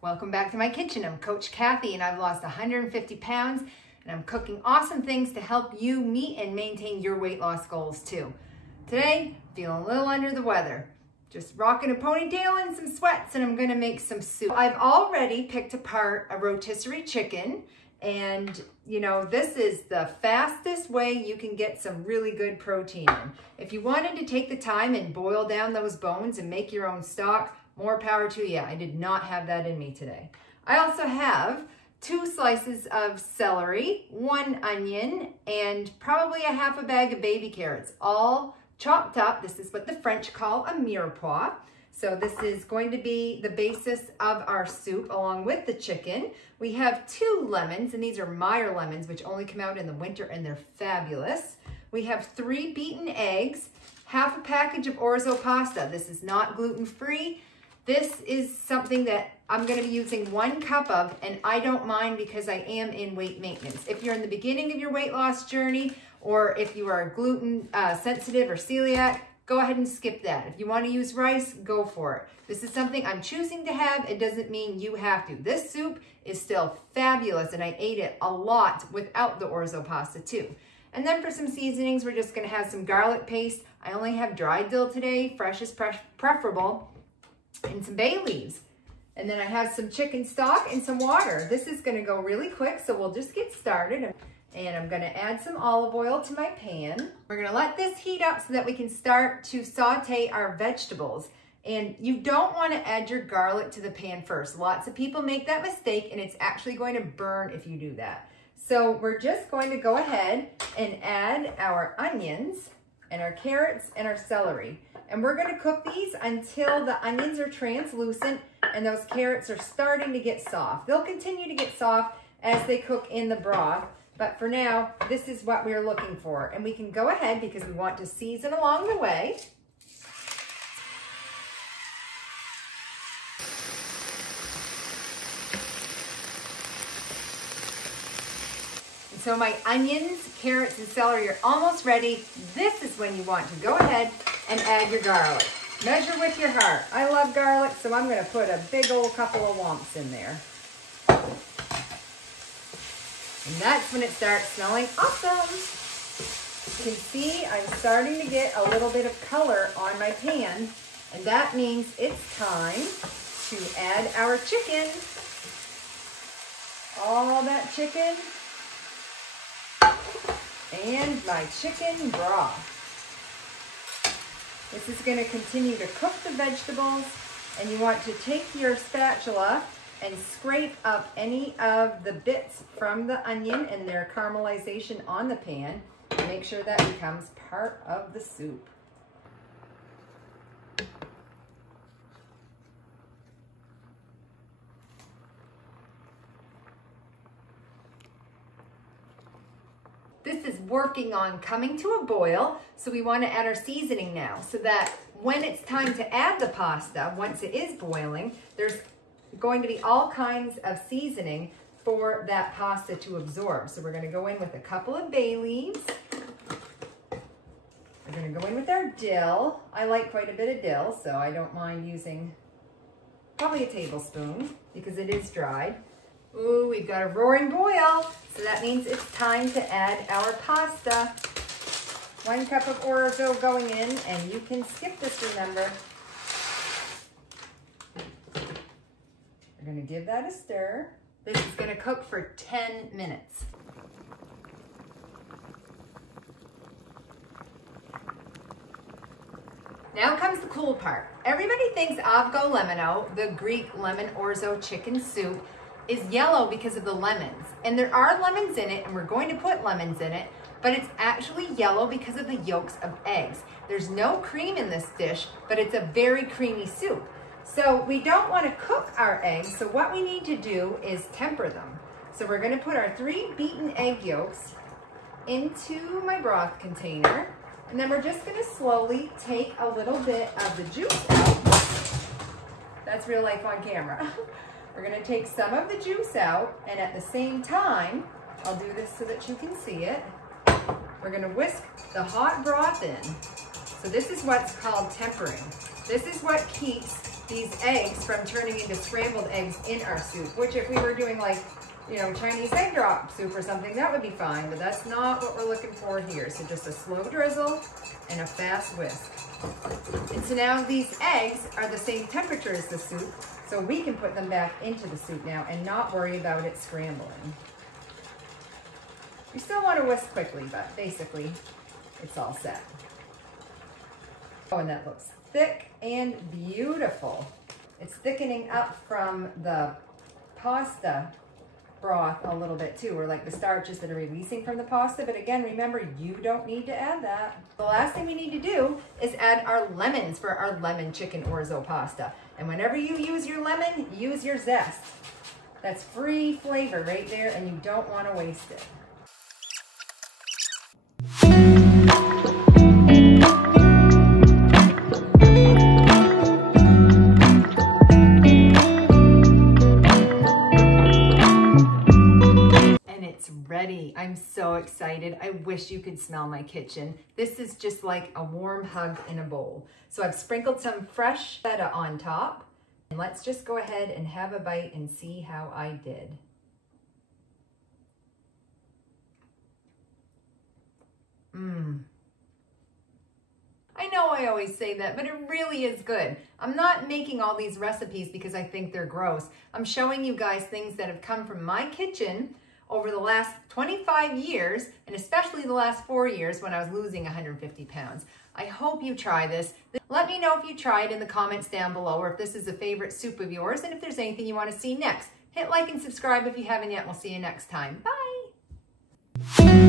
Welcome back to my kitchen. I'm Coach Kathy and I've lost 150 pounds and I'm cooking awesome things to help you meet and maintain your weight loss goals too. Today, feeling a little under the weather. Just rocking a ponytail and some sweats and I'm gonna make some soup. I've already picked apart a rotisserie chicken and you know, this is the fastest way you can get some really good protein in. If you wanted to take the time and boil down those bones and make your own stock, more power to you. I did not have that in me today. I also have 2 slices of celery, 1 onion, and probably a half a bag of baby carrots, all chopped up. This is what the French call a mirepoix. So this is going to be the basis of our soup along with the chicken. We have 2 lemons, and these are Meyer lemons, which only come out in the winter and they're fabulous. We have 3 beaten eggs, half a package of orzo pasta. This is not gluten-free. This is something that I'm going to be using 1 cup of, and I don't mind because I am in weight maintenance. If you're in the beginning of your weight loss journey, or if you are gluten sensitive or celiac, go ahead and skip that. If you want to use rice, go for it. This is something I'm choosing to have. It doesn't mean you have to. This soup is still fabulous, and I ate it a lot without the orzo pasta too. And then for some seasonings, we're just going to have some garlic paste. I only have dried dill today. Fresh is preferable. And some bay leaves. And then I have some chicken stock and some water. This is going to go really quick, so we'll just get started. And I'm going to add some olive oil to my pan. We're going to let this heat up so that we can start to saute our vegetables. And you don't want to add your garlic to the pan first. Lots of people make that mistake, and it's actually going to burn if you do that. So we're just going to go ahead and add our onions and our carrots and our celery. And we're going to cook these until the onions are translucent and those carrots are starting to get soft. They'll continue to get soft as they cook in the broth, but for now, this is what we're looking for. And we can go ahead because we want to season along the way. So my onions, carrots, and celery are almost ready. This is when you want to go ahead and add your garlic. Measure with your heart. I love garlic, so I'm going to put a big old couple of womps in there. And that's when it starts smelling awesome. You can see I'm starting to get a little bit of color on my pan, and that means it's time to add our chicken. All that chicken and my chicken broth. This is going to continue to cook the vegetables, and you want to take your spatula and scrape up any of the bits from the onion and their caramelization on the pan and make sure that becomes part of the soup. This is working on coming to a boil, so we want to add our seasoning now so that when it's time to add the pasta, once it is boiling, there's going to be all kinds of seasoning for that pasta to absorb. So we're going to go in with a couple of bay leaves. We're going to go in with our dill. I like quite a bit of dill, so I don't mind using probably a tablespoon because it is dried. Ooh, we've got a roaring boil, so that means it's time to add our pasta. 1 cup of orzo going in, and you can skip this, remember. We're going to give that a stir. This is going to cook for 10 minutes. Now comes the cool part. Everybody thinks Avgolemono, the Greek lemon orzo chicken soup, is yellow because of the lemons. And there are lemons in it, and we're going to put lemons in it, but it's actually yellow because of the yolks of eggs. There's no cream in this dish, but it's a very creamy soup. So we don't want to cook our eggs, so what we need to do is temper them. So we're going to put our 3 beaten egg yolks into my broth container. And then we're just gonna slowly take a little bit of the juice out. That's real life on camera. We're gonna take some of the juice out, and at the same time, I'll do this so that you can see it. We're gonna whisk the hot broth in. So this is what's called tempering. This is what keeps these eggs from turning into scrambled eggs in our soup, which if we were doing like, you know, Chinese egg drop soup or something, that would be fine, but that's not what we're looking for here. So just a slow drizzle and a fast whisk. And so now these eggs are the same temperature as the soup, so we can put them back into the soup now and not worry about it scrambling. You still want to whisk quickly, but basically it's all set. Oh, and that looks thick and beautiful. It's thickening up from the pasta broth a little bit too, or like the starches that are releasing from the pasta. But again, remember, you don't need to add that. The last thing we need to do is add our lemons for our lemon chicken orzo pasta. And whenever you use your lemon, use your zest. That's free flavor right there, and you don't want to waste it. Ready. I'm so excited. I wish you could smell my kitchen. This is just like a warm hug in a bowl. So I've sprinkled some fresh feta on top. And let's just go ahead and have a bite and see how I did. I know I always say that, but it really is good. I'm not making all these recipes because I think they're gross. I'm showing you guys things that have come from my kitchen over the last 25 years, and especially the last 4 years when I was losing 150 pounds. I hope you try this. Let me know if you tried in the comments down below, or if this is a favorite soup of yours, and if there's anything you want to see next. Hit like and subscribe if you haven't yet. We'll see you next time. Bye.